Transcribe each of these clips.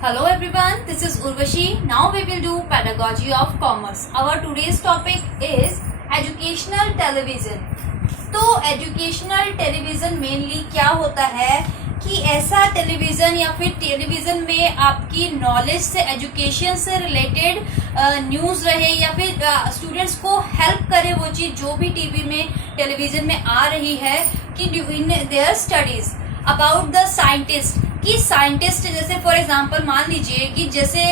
Hello everyone, this is Urvashi. Now we will do pedagogy of commerce. Our today's topic is educational television. तो educational television mainly क्या होता है कि ऐसा television या फिर टेलीविज़न में आपकी नॉलेज से, एजुकेशन से रिलेटेड न्यूज़ रहे या फिर स्टूडेंट्स को हेल्प करे वो चीज़ जो भी टीवी में, टेलीविज़न में आ रही है कि in their studies about the scientist, कि साइंटिस्ट जैसे फॉर एग्जांपल मान लीजिए कि जैसे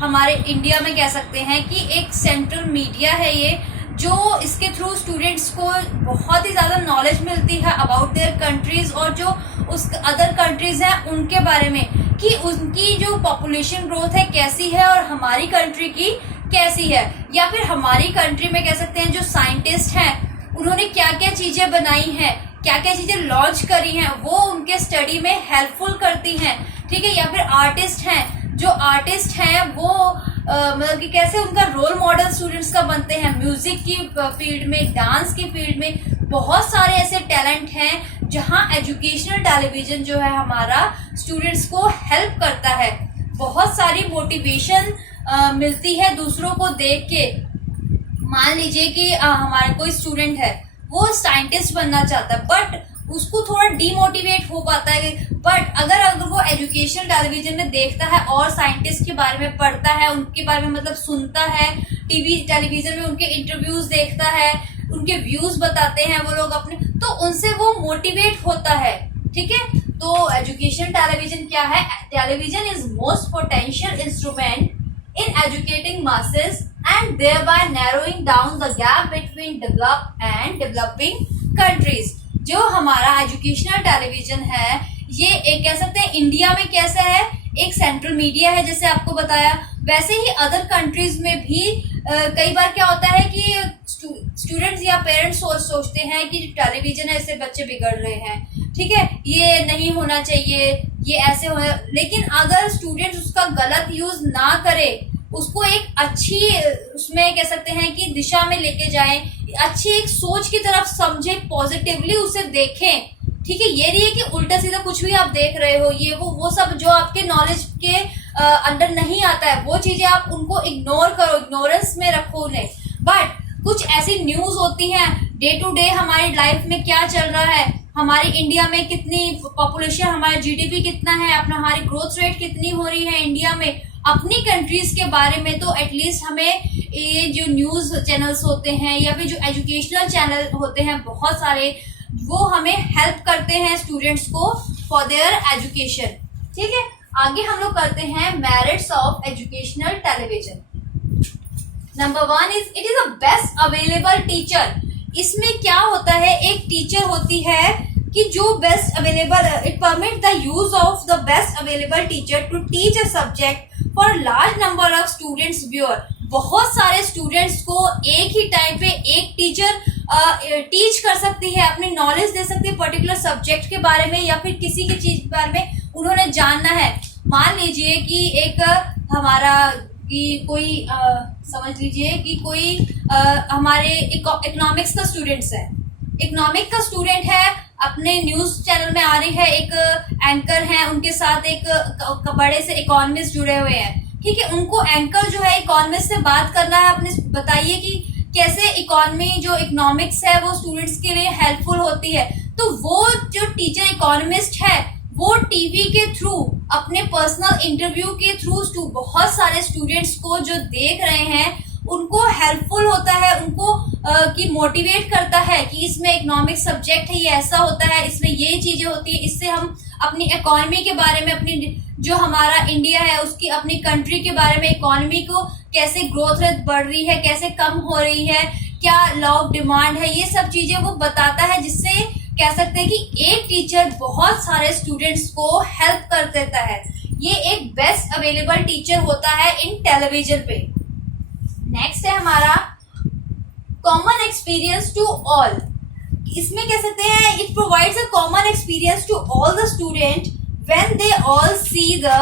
हमारे इंडिया में कह सकते हैं कि एक सेंट्रल मीडिया है ये, जो इसके थ्रू स्टूडेंट्स को बहुत ही ज़्यादा नॉलेज मिलती है अबाउट देयर कंट्रीज़ और जो उस अदर कंट्रीज़ हैं उनके बारे में, कि उनकी जो पॉपुलेशन ग्रोथ है कैसी है और हमारी कंट्री की कैसी है, या फिर हमारी कंट्री में कह सकते हैं जो साइंटिस्ट हैं उन्होंने क्या क्या चीज़ें बनाई हैं, क्या क्या चीज़ें लॉन्च करी हैं, वो उनके स्टडी में हेल्पफुल करती हैं, ठीक है। या फिर आर्टिस्ट हैं, जो आर्टिस्ट हैं वो मतलब कि कैसे उनका रोल मॉडल स्टूडेंट्स का बनते हैं, म्यूजिक की फील्ड में, डांस की फील्ड में बहुत सारे ऐसे टैलेंट हैं जहां एजुकेशनल टेलीविजन जो है हमारा स्टूडेंट्स को हेल्प करता है, बहुत सारी मोटिवेशन मिलती है दूसरों को देख के। मान लीजिए कि हमारा कोई स्टूडेंट है, वो साइंटिस्ट बनना चाहता है बट उसको थोड़ा डीमोटिवेट हो पाता है, बट अगर वो एजुकेशन टेलीविजन में देखता है और साइंटिस्ट के बारे में पढ़ता है, उनके बारे में मतलब सुनता है, टीवी टेलीविजन में उनके इंटरव्यूज देखता है, उनके व्यूज बताते हैं वो लोग अपने, तो उनसे वो मोटिवेट होता है, ठीक है। तो एजुकेशन टेलीविजन क्या है? Television is most potential instrument in educating masses and thereby narrowing down the gap between developed and developing countries। जो हमारा एजुकेशनल टेलीविजन है ये एक कह सकते हैं इंडिया में कैसा है, एक सेंट्रल मीडिया है जैसे आपको बताया, वैसे ही अदर कंट्रीज में भी कई बार क्या होता है कि स्टूडेंट्स या पेरेंट्स सोचते हैं कि टेलीविजन है इससे बच्चे बिगड़ रहे हैं, ठीक है, ये नहीं होना चाहिए, ये ऐसे हो, लेकिन अगर स्टूडेंट्स उसका गलत यूज ना करे, उसको एक अच्छी उसमें कह सकते हैं कि दिशा में लेके जाएं, अच्छी एक सोच की तरफ समझे, पॉजिटिवली उसे देखें, ठीक है। ये नहीं है कि उल्टा सीधा कुछ भी आप देख रहे हो, ये वो सब जो आपके नॉलेज के अंडर नहीं आता है वो चीजें आप उनको इग्नोर करो, इग्नोरेंस में रखो उन्हें। बट कुछ ऐसी न्यूज होती हैं डे टू डे हमारी लाइफ में क्या चल रहा है, हमारी इंडिया में कितनी पॉपुलेशन, हमारा जीडीपी कितना है, अपना हमारी ग्रोथ रेट कितनी हो रही है इंडिया में, अपनी कंट्रीज के बारे में तो एटलीस्ट हमें ये जो न्यूज चैनल्स होते हैं या फिर जो एजुकेशनल चैनल होते हैं बहुत सारे, वो हमें हेल्प करते हैं स्टूडेंट्स को फॉर देयर एजुकेशन, ठीक है। आगे हम लोग करते हैं merits of educational television. Number 1 is it is a best available teacher. इसमें क्या होता है, एक टीचर होती है कि जो best available, it permit the use of the best available teacher to teach a subject for large number of students viewer. बहुत सारे स्टूडेंट्स को एक ही टाइम पे एक टीचर टीच कर सकती है, अपनी नॉलेज दे सकती है पर्टिकुलर सब्जेक्ट के बारे में या फिर किसी की चीज के बारे में उन्होंने जानना है। मान लीजिए कि एक हमारा कि कोई समझ लीजिए कि कोई हमारे इकोनॉमिक्स का स्टूडेंट्स है, इकोनॉमिक का स्टूडेंट है, अपने न्यूज चैनल में आ रही है, एक एंकर है, उनके साथ एक बड़े से इकोनॉमिस्ट जुड़े हुए हैं, ठीक है। उनको एंकर जो है इकोनॉमिस्ट से बात करना है, अपने बताइए कि कैसे इकोनॉमी जो इकोनॉमिक्स है वो स्टूडेंट्स के लिए हेल्पफुल होती है। तो वो जो टीचर इकोनॉमिस्ट है वो टीवी के थ्रू, अपने पर्सनल इंटरव्यू के थ्रू बहुत सारे स्टूडेंट्स को जो देख रहे हैं उनको हेल्पफुल होता है, उनको कि मोटिवेट करता है कि इसमें इकोनॉमिक सब्जेक्ट है, ये ऐसा होता है, इसमें ये चीजें होती है, इससे हम अपनी इकोनॉमी के बारे में, अपनी जो हमारा इंडिया है उसकी अपनी कंट्री के बारे में, इकोनॉमी को कैसे ग्रोथ रेट बढ़ रही है, कैसे कम हो रही है, क्या लॉ ऑफ डिमांड है, ये सब चीजें वो बताता है, जिससे कह सकते हैं कि एक टीचर बहुत सारे स्टूडेंट्स को हेल्प कर देता है। ये एक बेस्ट अवेलेबल टीचर होता है इन टेलीविजन पे। नेक्स्ट है हमारा कॉमन एक्सपीरियंस टू ऑल। इसमें कह सकते हैं it provides a common experience to all the student when they all see the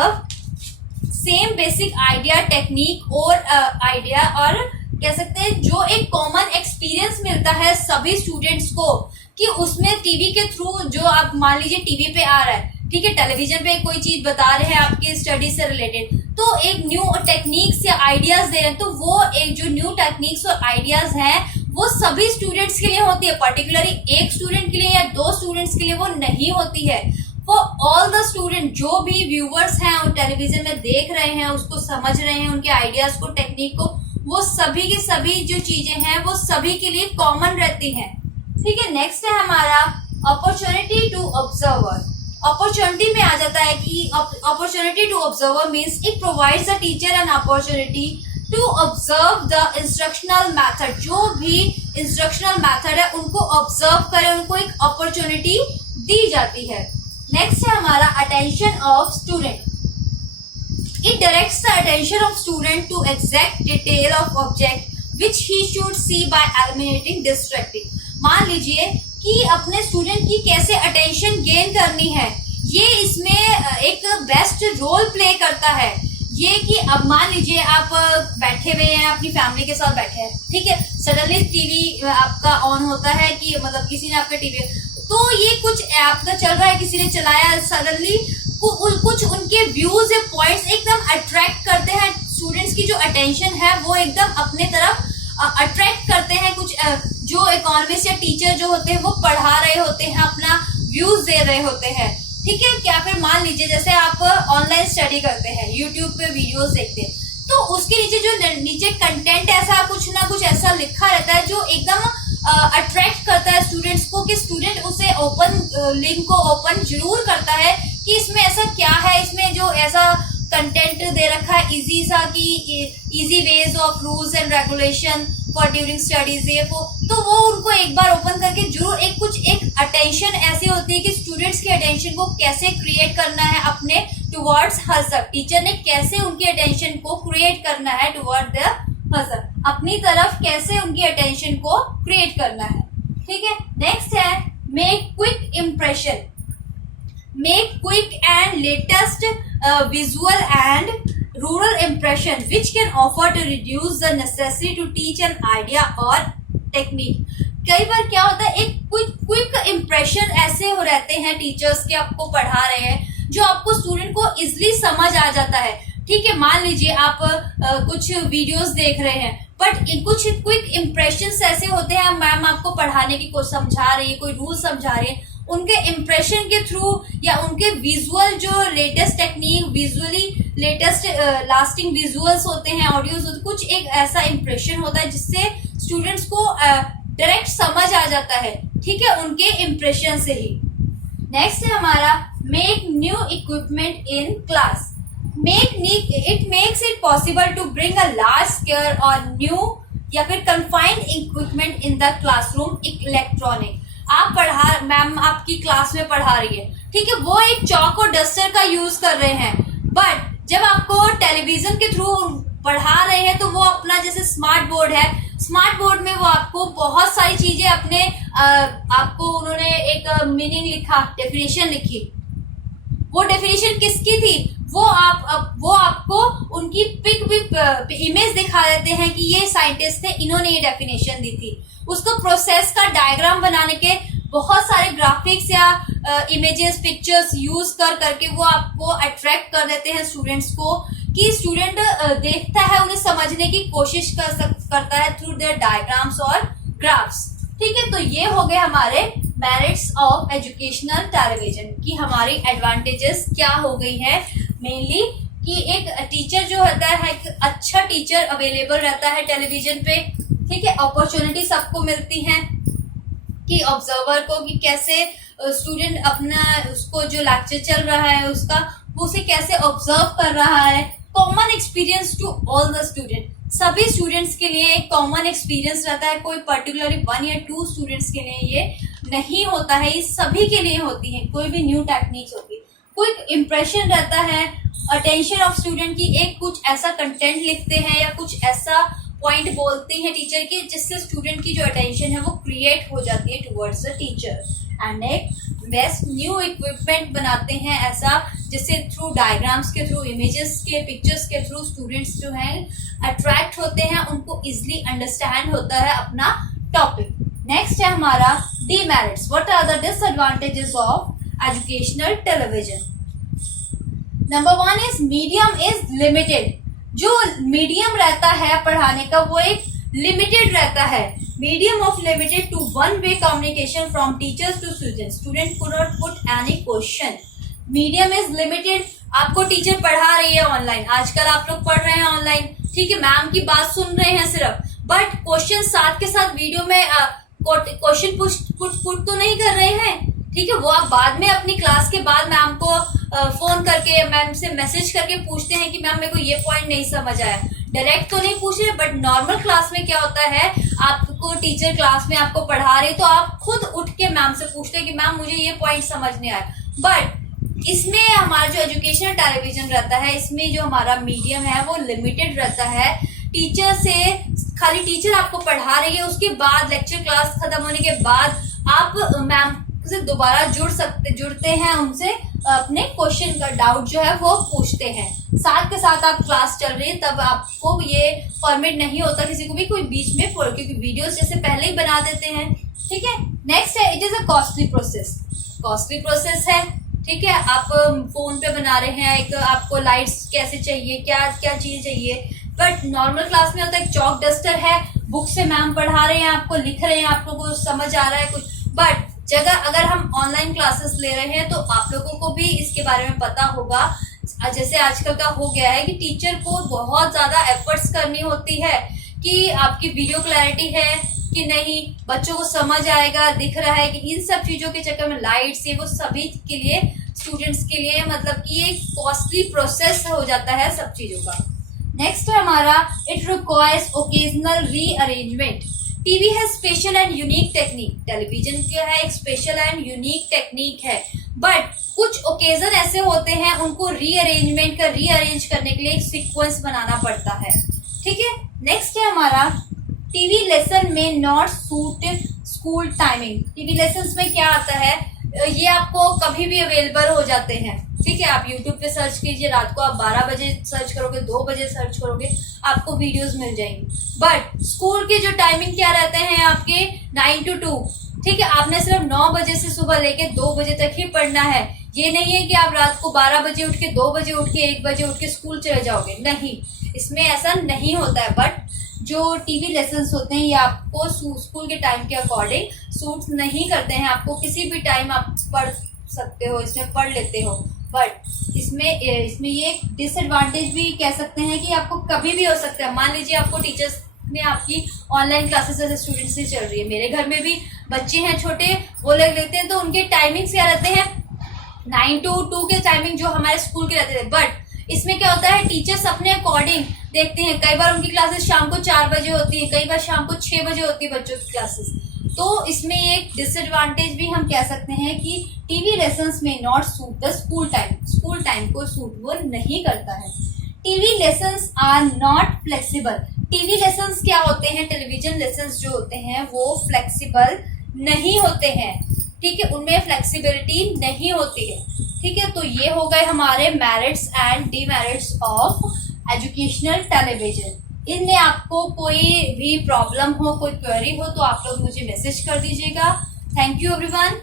same basic idea, technique और आइडिया, और कह सकते हैं जो एक कॉमन एक्सपीरियंस मिलता है सभी स्टूडेंट्स को कि उसमें टीवी के थ्रू, जो आप मान लीजिए टीवी पे आ रहा है, ठीक है, टेलीविजन पे कोई चीज बता रहे हैं आपकी स्टडी से रिलेटेड, तो एक न्यू टेक्निक्स या आइडियाज दे रहे हैं, तो वो एक जो न्यू टेक्निक्स और आइडियाज हैं वो सभी स्टूडेंट्स के लिए होती है, पर्टिकुलरली एक स्टूडेंट के लिए या दो स्टूडेंट्स के लिए वो नहीं होती है। फॉर ऑल द स्टूडेंट, जो भी व्यूवर्स हैं और टेलीविजन में देख रहे हैं, उसको समझ रहे हैं, उनके आइडियाज को, टेक्निक को, वो सभी की सभी जो चीजें हैं वो सभी के लिए कॉमन रहती हैं। ठीक है, नेक्स्ट है हमारा अपॉर्चुनिटी टू ऑब्जर्वर। अपॉर्चुनिटी में आ जाता है कि opportunity to observer means it provides the teacher an opportunity to observe the instructional method. जो भी इंस्ट्रक्शनल मैथड है उनको ऑब्जर्व करें, उनको एक अपॉर्चुनिटी दी जाती है। नेक्स्ट है हमारा attention of student. It directs the attention of student to exact detail of object which he should see by eliminating distracting। मान लीजिए कि अपने स्टूडेंट की कैसे अटेंशन गेन करनी है, ये इसमें एक बेस्ट रोल प्ले करता है। ये कि अब मान लीजिए आप बैठे हुए हैं, अपनी फैमिली के साथ बैठे हैं, ठीक है, सडनली टीवी आपका ऑन होता है कि मतलब किसी ने आपका टीवी, तो ये कुछ ऐप का चल रहा है, किसी ने चलाया, सडनली कुछ उनके व्यूज या पॉइंट्स एकदम अट्रैक्ट करते हैं स्टूडेंट्स की जो अटेंशन है वो एकदम अपने तरफ अट्रैक्ट करते हैं। कुछ जो इकोनॉमिस्ट या टीचर जो होते हैं वो पढ़ा रहे होते हैं, अपना व्यूज दे रहे होते हैं, ठीक है। क्या फिर मान लीजिए जैसे आप ऑनलाइन स्टडी करते हैं, यूट्यूब पे वीडियोस देखते हैं, तो उसके नीचे जो नीचे कंटेंट ऐसा कुछ ना कुछ ऐसा लिखा रहता है जो एकदम अट्रैक्ट करता है स्टूडेंट्स को, कि स्टूडेंट उसे ओपन लिंक को ओपन जरूर करता है कि इसमें ऐसा क्या है, इसमें जो ऐसा कंटेंट दे रखा है इजी सा कि easy ways of rules and regulation for during studies, ये वो, तो वो उनको एक बार ओपन करके जरूर एक अटेंशन ऐसी होती है कि स्टूडेंट्स की अटेंशन को कैसे क्रिएट करना है अपने टुवर्ड्स हजर, टीचर ने कैसे उनकी अटेंशन को क्रिएट करना है टुवर्ड देयर हजर, अपनी तरफ कैसे उनकी अटेंशन को क्रिएट करना है, ठीक है। नेक्स्ट है make quick impression. Make quick and latest visual and rural impression which can offer to reduce the necessity to teach an idea or technique। कई बार क्या होता है, एक क्विक इम्प्रेशन ऐसे हो रहते हैं टीचर्स के, आपको पढ़ा रहे हैं, जो आपको स्टूडेंट को इजिली समझ आ जाता है, ठीक है। मान लीजिए आप कुछ वीडियोस देख रहे हैं, बट कुछ क्विक इम्प्रेशंस ऐसे होते हैं, मैम आपको पढ़ाने की कुछ समझा रही है, कोई रूल समझा रही है, उनके इम्प्रेशन के थ्रू या उनके विजुअल जो latest technique, visually latest lasting visuals होते हैं, ऑडियोज होते हैं, कुछ एक ऐसा इम्प्रेशन होता है जिससे स्टूडेंट्स को डायरेक्ट समझ आ जाता है, ठीक है, उनके इम्प्रेशन से ही। नेक्स्ट है हमारा make new equipment in class. It makes it possible to bring a large scale और न्यू या फिर confined equipment in the classroom. Electronic, आप मैम आपकी क्लास में पढ़ा रही है, ठीक है, वो एक चौक और डस्टर का यूज कर रहे हैं, बट जब आपको टेलीविजन के थ्रू पढ़ा रहे हैं तो वो अपना जैसे स्मार्ट बोर्ड है, स्मार्ट बोर्ड में वो आपको बहुत सारी चीजें अपने आपको उन्होंने एक मीनिंग लिखा, डेफिनेशन लिखी, वो डेफिनेशन किसकी थी, वो आपको उनकी पिक इमेज दिखा देते हैं कि ये साइंटिस्ट थे, इन्होंने ये डेफिनेशन दी थी। उसको प्रोसेस का डायग्राम बनाने के बहुत सारे ग्राफिक्स या इमेजेस, पिक्चर्स यूज करके वो आपको अट्रैक्ट कर देते हैं स्टूडेंट्स को, कि स्टूडेंट देखता है, उन्हें समझने की कोशिश करता है थ्रू देयर डायग्राम्स और ग्राफ्स, ठीक है। तो ये हो गए हमारे मेरिट्स ऑफ एजुकेशनल टेलीविजन की हमारी एडवांटेजेस क्या हो गई है मेनली, कि एक टीचर जो होता है, एक अच्छा टीचर अवेलेबल रहता है टेलीविजन पे, ठीक है। अपॉर्चुनिटी सबको मिलती है कि ऑब्जर्वर को, कि कैसे स्टूडेंट अपना उसको जो लेक्चर चल रहा है उसका वो उसे कैसे ऑब्जर्व कर रहा है। Common experience to all the student, सभी स्टूडेंट्स के लिए एक कॉमन एक्सपीरियंस रहता है, कोई पर्टिकुलरली 1 या 2 स्टूडेंट्स के लिए ये नहीं होता है, ये सभी के लिए होती है, कोई भी न्यू टेक्निक्स होगी। क्विक इम्प्रेशन रहता है, अटेंशन ऑफ स्टूडेंट की, एक कुछ ऐसा कंटेंट लिखते हैं या कुछ ऐसा पॉइंट बोलते हैं टीचर के जिससे स्टूडेंट की जो अटेंशन है वो क्रिएट हो जाती है टुवर्ड्स द टीचर। एंड एक बेस्ट न्यू इक्विपमेंट बनाते हैं ऐसा जिससे थ्रू डायग्राम्स के थ्रू, इमेजेस के, पिक्चर्स के थ्रू स्टूडेंट्स जो हैं अट्रैक्ट होते हैं, उनको इजिली अंडरस्टैंड होता है अपना टॉपिक। नेक्स्ट है हमारा demerits. What are the disadvantages of educational television. Number 1 is medium is limited. जो मीडियम रहता है पढ़ाने का वो एक लिमिटेड रहता है। Medium of limited to one way communication from teachers to student. Student could not put any question. Medium is limited. आपको टीचर पढ़ा रही है ऑनलाइन, आजकल आप लोग पढ़ रहे हैं ऑनलाइन, ठीक है, मैम की बात सुन रहे हैं सिर्फ, बट क्वेश्चन साथ के साथ वीडियो में क्वेश्चन पुट तो नहीं कर रहे हैं, ठीक है। वो आप बाद में अपनी क्लास के बाद मैम को फोन करके मैम से मैसेज करके पूछते हैं कि मैम मेरे को ये पॉइंट नहीं समझ आया। डायरेक्ट तो नहीं पूछ रहे, बट नॉर्मल क्लास में क्या होता है, आपको टीचर क्लास में आपको पढ़ा रही तो आप खुद उठ के मैम से पूछते हैं कि मैम मुझे ये पॉइंट समझ नहीं आया। बट इसमें हमारा जो एजुकेशनल टेलीविजन रहता है, इसमें जो हमारा मीडियम है वो लिमिटेड रहता है। टीचर से खाली टीचर आपको पढ़ा रही है, उसके बाद लेक्चर क्लास खत्म होने के बाद आप मैम से दोबारा जुड़ते हैं, उनसे अपने क्वेश्चन का डाउट जो है वो पूछते हैं। साथ के साथ आप क्लास चल रही है तब आपको ये परमिट नहीं होता किसी को भी कोई बीच में क्योंकि वीडियोस जैसे पहले ही बना देते हैं, ठीक है। नेक्स्ट है it is a costly process. Costly process है, ठीक है। आप फोन पे बना रहे हैं, एक आपको लाइट्स कैसे चाहिए, क्या क्या चीज चाहिए, बट नॉर्मल क्लास में होता है चॉक डस्टर है, बुक से मैम पढ़ा रहे हैं, आपको लिख रहे हैं, आप लोगों को समझ आ रहा है कुछ। बट जगह अगर हम ऑनलाइन क्लासेस ले रहे हैं तो आप लोगों को भी इसके बारे में पता होगा, जैसे आजकल का हो गया है कि टीचर को बहुत ज्यादा एफर्ट्स करनी होती है कि आपकी वीडियो क्लैरिटी है कि नहीं, बच्चों को समझ आएगा, दिख रहा है कि इन सब चीजों के चक्कर में लाइट्स ये वो सभी के लिए स्टूडेंट्स के लिए मतलब कि एक कॉस्टली प्रोसेस हो जाता है सब चीजों का। नेक्स्ट है हमारा it requires occasional rearrangement. TV है special and unique technique. Television क्या है, एक स्पेशल एंड यूनिक टेक्निक है, बट कुछ ओकेजन ऐसे होते हैं उनको रीअरेंज करने के लिए एक सीक्वेंस बनाना पड़ता है, ठीक है। नेक्स्ट है हमारा टीवी लेसन में not suit school timing. TV lesson में क्या आता है, ये आपको कभी भी अवेलेबल हो जाते हैं, ठीक है। आप YouTube पे सर्च कीजिए, रात को आप 12 बजे सर्च करोगे, 2 बजे सर्च करोगे, आपको वीडियोस मिल जाएंगी। बट स्कूल के जो टाइमिंग क्या रहते हैं आपके 9 to 2, ठीक है। आपने सिर्फ 9 बजे से सुबह लेके 2 बजे तक ही पढ़ना है। ये नहीं है कि आप रात को 12 बजे उठ के 2 बजे उठ के 1 बजे उठ के स्कूल चले जाओगे, नहीं, इसमें ऐसा नहीं होता है। बट जो टीवी लेसन्स होते हैं ये आपको स्कूल के टाइम के अकॉर्डिंग सूट नहीं करते हैं। आपको किसी भी टाइम आप पढ़ सकते हो, इसमें पढ़ लेते हो, बट इसमें ये डिसएडवांटेज भी कह सकते हैं कि आपको कभी भी हो सकता है। मान लीजिए आपको टीचर्स ने आपकी ऑनलाइन क्लासेस जैसे स्टूडेंट्स से चल रही है, मेरे घर में भी बच्चे हैं छोटे, वो लोग लेते हैं तो उनके टाइमिंग्स क्या रहते हैं 9 to 2 के टाइमिंग जो हमारे स्कूल के रहते थे। बट इसमें क्या होता है टीचर्स अपने अकॉर्डिंग देखते हैं, कई बार उनकी क्लासेस शाम को 4 बजे होती है, कई बार शाम को 6 बजे होती है बच्चों की क्लासेस। तो इसमें एक डिसएडवांटेज भी हम कह सकते हैं कि टीवी लेसन्स में not suit the school time को सूट वो नहीं करता है। TV lessons are not flexible. TV lessons क्या होते हैं, टेलीविजन लेसन्स जो होते हैं वो फ्लेक्सिबल नहीं होते हैं, ठीक है, उनमें फ्लेक्सिबिलिटी नहीं होती है, ठीक है। तो ये हो गए हमारे merits and demerits of educational television. इनमें आपको कोई भी प्रॉब्लम हो, कोई क्वेरी हो तो आप लोग मुझे मैसेज कर दीजिएगा। Thank you everyone.